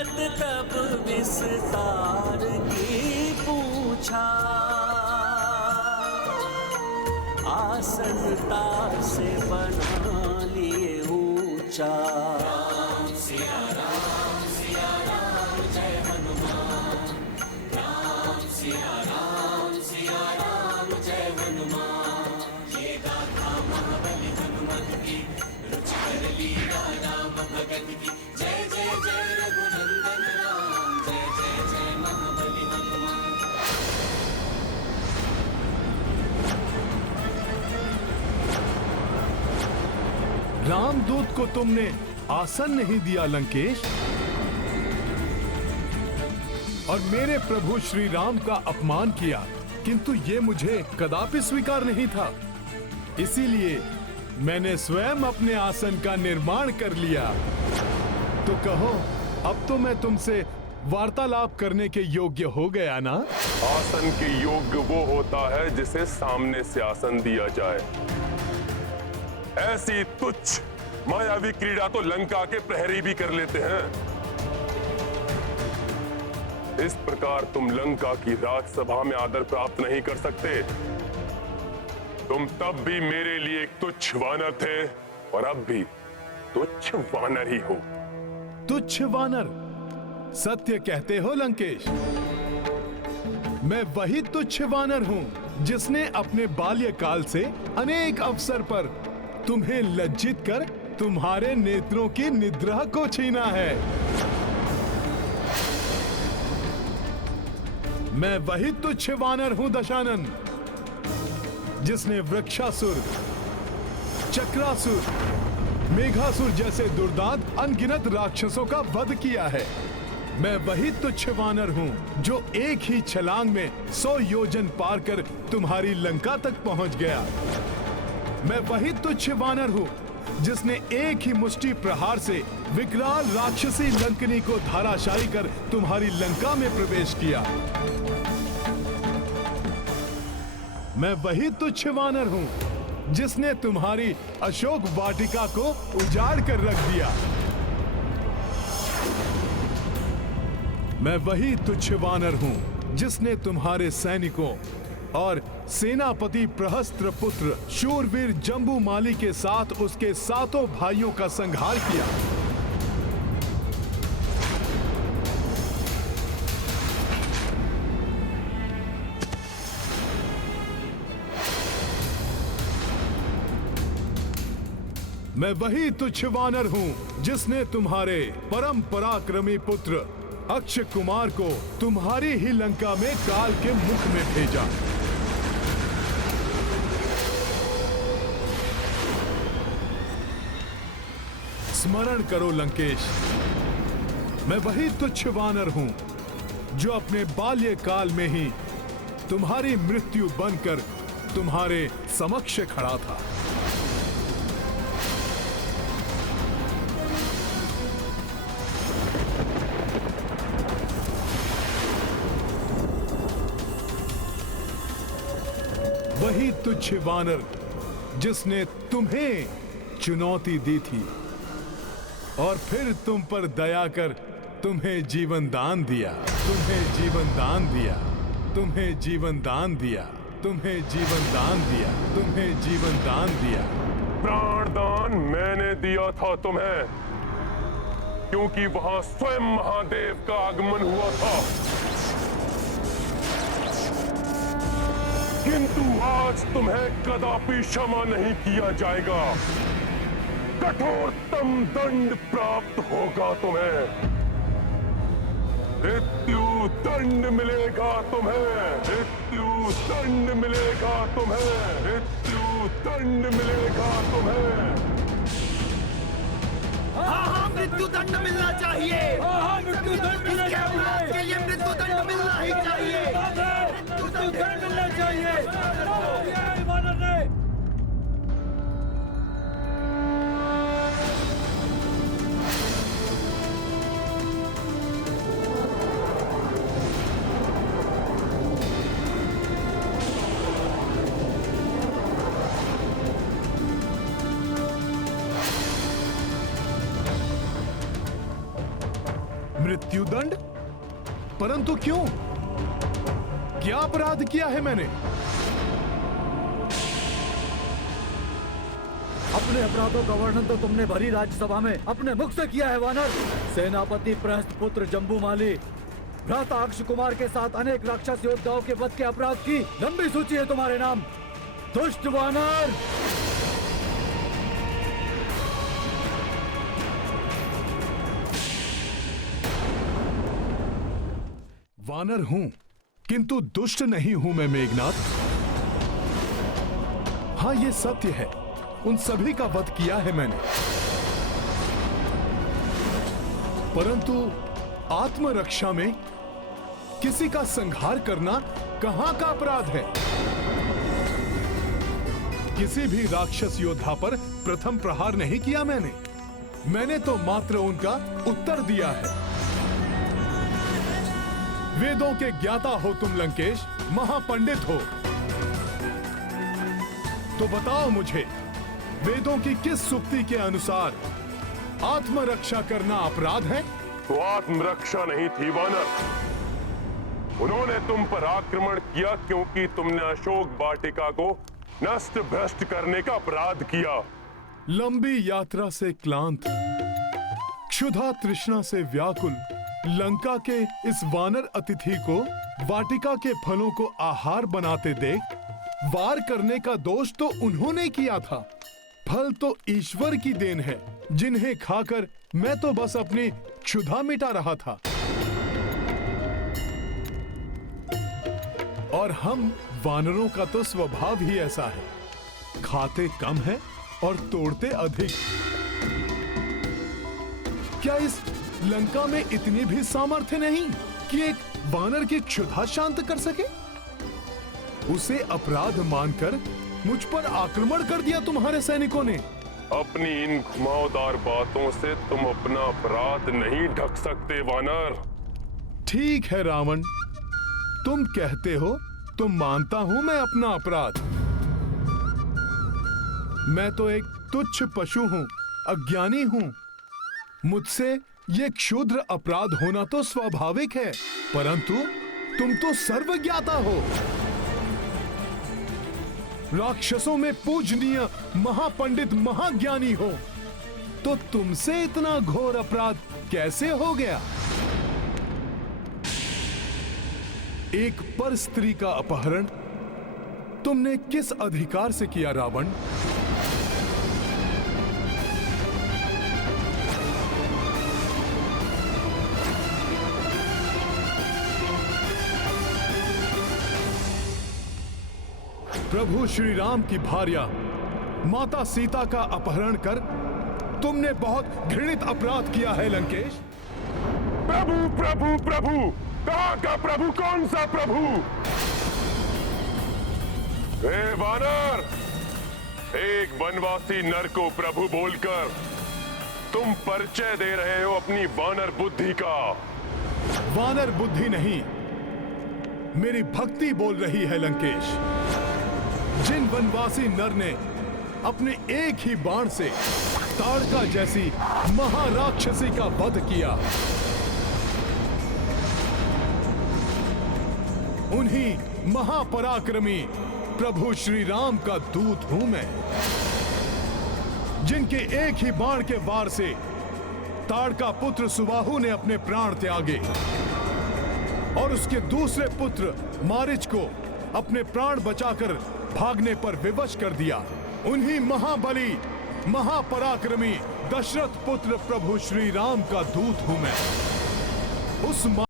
हनुमत तब विस्तार की पूछा, आसनता से बना लिए ऊंचा। राम सिया राम जय हनुमान, राम सिया राम जय हनुमान। ये गाथा महाबली हनुमत की, रुचिकर लीला राम भगत की। जय जय जय रघुनंदन राम, जय जय जय महाबली हनुमान। रामदूत को तुमने आसन नहीं दिया लंकेश, और मेरे प्रभु श्री राम का अपमान किया, किंतु ये मुझे कदापि स्वीकार नहीं था। इसीलिए मैंने स्वयं अपने आसन का निर्माण कर लिया। तो कहो, अब तो मैं तुमसे वार्तालाप करने के योग्य हो गया ना? आसन के योग्य वो होता है जिसे सामने से आसन दिया जाए। ऐसी तुच्छ मायावी क्रीड़ा तो लंका के प्रहरी भी कर लेते हैं। इस प्रकार तुम लंका की राजसभा में आदर प्राप्त नहीं कर सकते। तुम तब भी मेरे लिए एक तुच्छ वानर थे और अब भी तुच्छ वानर ही हो। तुच्छ वानर? सत्य कहते हो लंकेश। मैं वही तुच्छ वानर हूं जिसने अपने बाल्यकाल से अनेक अवसर पर तुम्हें लज्जित कर तुम्हारे नेत्रों की निद्रा को छीना है। मैं वही तुच्छ वानर हूं दशानन, जिसने वृक्षासुर, चक्रासुर, मेघासुर जैसे दुर्दांत अनगिनत राक्षसों का वध किया है। मैं वही तुच्छ वानर हूं जो एक ही छलांग में 100 योजन पार कर तुम्हारी लंका तक पहुंच गया। मैं वही तुच्छ वानर हूं जिसने एक ही मुष्टि प्रहार से विकराल राक्षसी लंकनी को धराशायी कर तुम्हारी लंका में प्रवेश किया। मैं वही तुच्छ वानर हूं जिसने तुम्हारी अशोक वाटिका को उजाड़ कर रख दिया। मैं वही तुच्छ वानर हूं जिसने तुम्हारे सैनिकों और सेनापति प्रहस्त्र पुत्र शूरवीर जम्बूमाली के साथ उसके 7 भाइयों का संहार किया। मैं वही तुच्छ वानर हूं जिसने तुम्हारे परम पराक्रमी पुत्र अक्षय कुमार को तुम्हारी ही लंका में काल के मुख में भेजा। स्मरण करो लंकेश, मैं वही तुच्छ वानर हूं जो अपने बाल्यकाल में ही तुम्हारी मृत्यु बनकर तुम्हारे समक्ष खड़ा था। वही तुच्छ वानर जिसने तुम्हें चुनौती दी थी और फिर तुम पर दया कर तुम्हें जीवन दान दिया, तुम्हें जीवन दान दिया, तुम्हें जीवन दान दिया, तुम्हें जीवन दान दिया, तुम्हें जीवन दान दिया। प्राण दान मैंने दिया था तुम्हें, क्योंकि वहां स्वयं महादेव का आगमन हुआ था। किंतु आज तुम्हें कदापि क्षमा नहीं किया जाएगा। कठोरतम दंड प्राप्त होगा तुम्हें। मृत्यु दंड मिलेगा तुम्हें, मृत्यु दंड मिलेगा तुम्हें, मृत्यु दंड मिलेगा तुम्हें। हाँ, मृत्यु दंड मिलना चाहिए। मृत्यु दंड मिलना चाहिए। के लिए मृत्यु दंड मिलना ही चाहिए। मृत्यु दंड मिलना चाहिए। मृत्युदंड? परंतु क्यों? क्या अपराध किया है मैंने? अपने अपराधों का वर्णन तो तुमने भरी राज्यसभा में अपने मुख से किया है वानर। सेनापति प्रहस्त पुत्र जम्बूमाली, भ्राता अक्ष कुमार के साथ अनेक राक्षस योद्धाओं के वध के अपराध की लंबी सूची है तुम्हारे नाम। दुष्ट वानर! वानर हूं, किंतु दुष्ट नहीं हूं मैं मेघनाथ। हाँ, ये सत्य है, उन सभी का वध किया है मैंने। परंतु आत्मरक्षा में किसी का संहार करना कहां का अपराध है? किसी भी राक्षस योद्धा पर प्रथम प्रहार नहीं किया मैंने तो मात्र उनका उत्तर दिया है। वेदों के ज्ञाता हो तुम लंकेश, महापंडित हो, तो बताओ मुझे, वेदों की किस सूक्ति के अनुसार आत्मरक्षा करना अपराध है? तो आत्मरक्षा नहीं थी वानर, उन्होंने तुम पर आक्रमण किया क्योंकि तुमने अशोक वाटिका को नष्ट भ्रष्ट करने का अपराध किया। लंबी यात्रा से क्लांत, क्षुधा तृष्णा से व्याकुल लंका के इस वानर अतिथि को वाटिका के फलों को आहार बनाते देख वार करने का दोष तो उन्होंने किया था। फल तो ईश्वर की देन है, जिन्हें खाकर मैं तो बस अपनी क्षुधा मिटा रहा था। और हम वानरों का तो स्वभाव ही ऐसा है, खाते कम है और तोड़ते अधिक। क्या इस लंका में इतनी भी सामर्थ्य नहीं कि एक वानर की क्षुधा शांत कर सके? उसे अपराध मानकर मुझ पर आक्रमण कर दिया तुम्हारे सैनिकों ने। अपनी इन घुमावदार बातों से तुम अपना अपराध नहीं ढक सकते वानर। ठीक है रावण, तुम कहते हो तो मानता हूं मैं अपना अपराध। मैं तो एक तुच्छ पशु हूं, अज्ञानी हूं। मुझसे ये क्षुद्र अपराध होना तो स्वाभाविक है, परंतु तुम तो सर्वज्ञाता हो, राक्षसों में पूजनीय महापंडित महाज्ञानी हो, तो तुमसे इतना घोर अपराध कैसे हो गया? एक पर स्त्री का अपहरण तुमने किस अधिकार से किया रावण? प्रभु श्री राम की भार्या माता सीता का अपहरण कर तुमने बहुत घृणित अपराध किया है लंकेश। प्रभु प्रभु प्रभु, कहां का प्रभु? कौन सा प्रभु? हे वानर, एक वनवासी नर को प्रभु बोलकर तुम परिचय दे रहे हो अपनी वानर बुद्धि का। वानर बुद्धि नहीं, मेरी भक्ति बोल रही है लंकेश। जिन वनवासी नर ने अपने एक ही बाण से ताड़का जैसी महाराक्षसी का वध किया, उन्हीं महापराक्रमी प्रभु श्री राम का दूत हूं मैं, जिनके एक ही बाण के वार से ताड़का पुत्र सुबाहु ने अपने प्राण त्यागे और उसके दूसरे पुत्र मारिच को अपने प्राण बचाकर भागने पर विवश कर दिया। उन्हीं महाबली महापराक्रमी दशरथ पुत्र प्रभु श्री राम का दूत हूं मैं। उस